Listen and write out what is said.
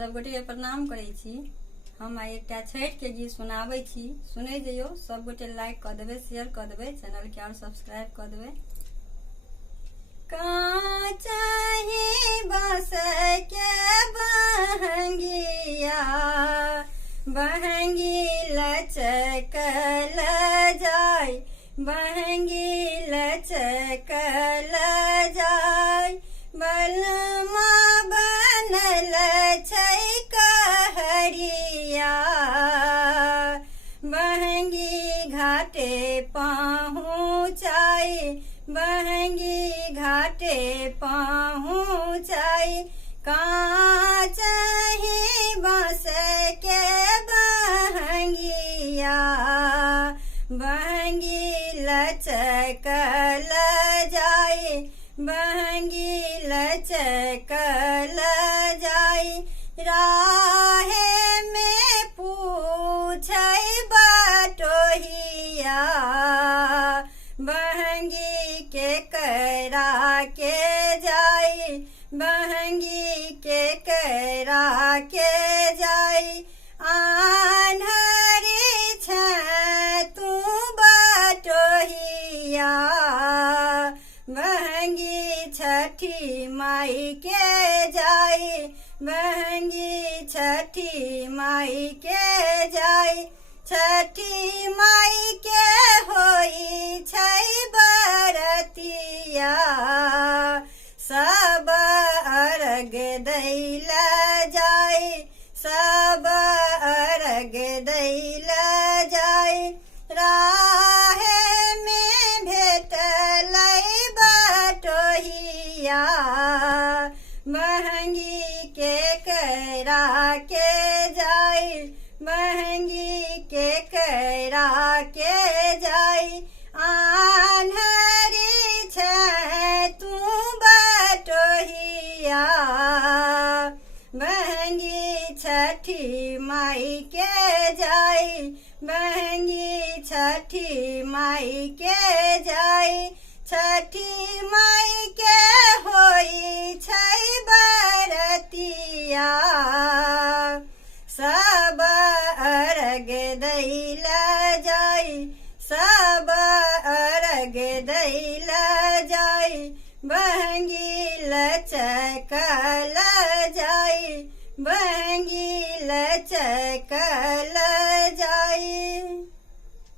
सब गोटे के प्रणाम करै छी। हम आइ एकटा छठि के गीत सुनाबै छी, सुनै जइयो। सब गोटे लाइक क देबै, शेयर क देबै, चैनल के और सब्सक्राइब क देबै। काचही बस के बहंगिया, बहंगी लचकल जाय, बहंगी लचकल जाय। बलमा बनल छै कहरिया, बहंगी घाटे पहुँचाई, बहंगी घाटे पहुँचाई। काचही बाँस के बहंगिया, बहंगी लचकल जाई, बहंगी लचकल जाई। राहे में पूछै बटोहिया, बहंगी के करा के जाई, बहंगी के करा के जाई। आन्हरी छै तू बटोहिया, बहंगी छठी माई के जाई, बहंगी छठी माई के जाई। छठी माई के होई छै बरतिया, सब अर्घ दैला जाई, सब अर्घ दैला जाई। राहे में भेटलै बटोहिया, बहंगी के करा के जाई, बहंगी के करा के जाई। आन्हरी छै तू बटोहिया, बहंगी छठी माई के जाई, बहंगी छठी माई के जाई। छठी माई के होई छै बरतिया, सब अर्घ दैला जाई, सब अर्घ दैला जाई। बहंगी लचकल जाई, बहंगी लचकल